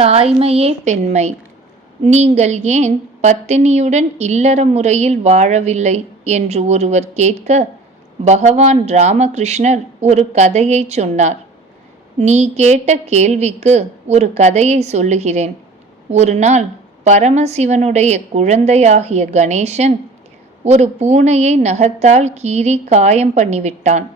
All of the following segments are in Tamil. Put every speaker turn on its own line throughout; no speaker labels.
தாய்மையே பெண்மை. நீங்கள் ஏன் பத்தினியுடன் இல்லற முறையில் வாழவில்லை? என்று ஒருவர் கேட்க பகவான் ராமகிருஷ்ணர் ஒரு கதையை சொன்னார். நீ கேட்ட கேள்விக்கு ஒரு கதையை சொல்லுகிறேன். ஒரு நாள் பரமசிவனுடைய குழந்தையாகிய கணேசன் ஒரு பூனையை நகத்தால் கீறி காயம் பண்ணிவிட்டான்.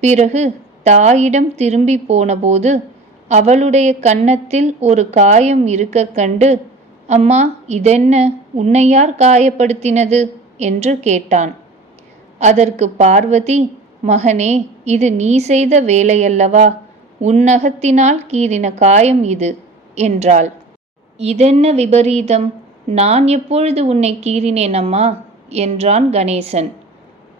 பிறகு தாயிடம் திரும்பி போனபோது அவளுடைய கன்னத்தில் ஒரு காயம் இருக்க கண்டு அம்மா இதென்ன? உன்னை யார் காயப்படுத்தினது? என்று கேட்டான். அதற்கு பார்வதி மகனே இது நீ செய்த வேலையல்லவா? உன்னகத்தினால் கீறின காயம் இது என்றாள். இதென்ன விபரீதம்? நான் எப்பொழுது உன்னை கீறினேன் அம்மா என்றான் கணேசன்.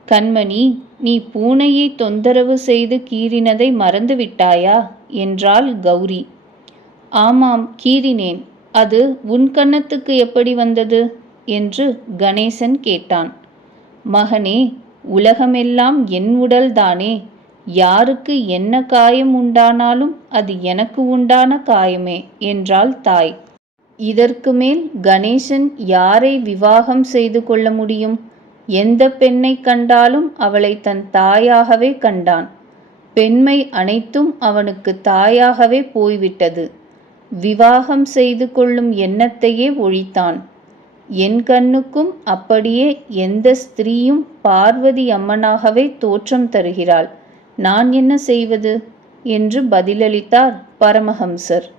கண்மணி நீ பூனையை தொந்தரவு செய்து கீறினதை மறந்துவிட்டாயா? என்றாள் கௌரி. ஆமாம் கீறினேன். அது உன் கன்னத்துக்கு எப்படி வந்தது? என்று கணேசன் கேட்டான். மகனே உலகமெல்லாம் என் உடல்தானே யாருக்கு என்ன காயம் உண்டானாலும் அது எனக்கு உண்டான காயமே என்றாள் தாய். இதற்கு மேல் கணேசன் யாரை விவாகம் செய்து கொள்ள முடியும்? எந்த பெண்ணை கண்டாலும் அவளை தன் தாயாகவே கண்டான். பெண்மை அனைத்தும் அவனுக்கு தாயாகவே போய்விட்டது. விவாகம் செய்து கொள்ளும் எண்ணத்தையே ஒழித்தான். என் கண்ணுக்கும் அப்படியே எந்த ஸ்திரீயும் பார்வதி அம்மனாகவே தோற்றம் தருகிறாள். நான் என்ன செய்வது? என்று பதிலளித்தார் பரமஹம்சர்.